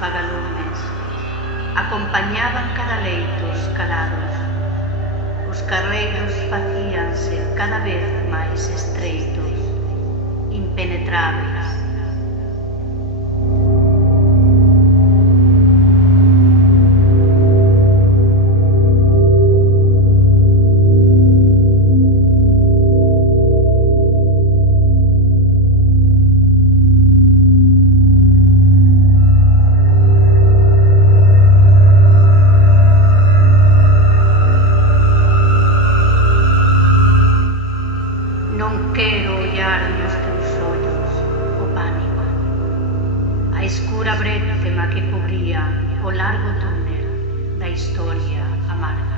apagalumes acompañaban cada leito os calados. Os carreiros facíanse cada vez máis estreitos, impenetráveis. Non quero ollar nos teus ollos o pánico, a escura brétema que cubría o largo túnel da historia amarga.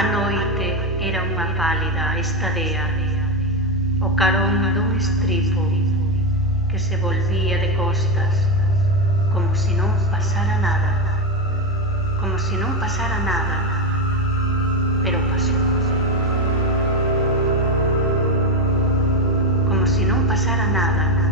A noite era unha pálida estadea, o carón dun estripo que se volvía de costas, como se non pasara nada, pero pasou. Como se non pasara nada,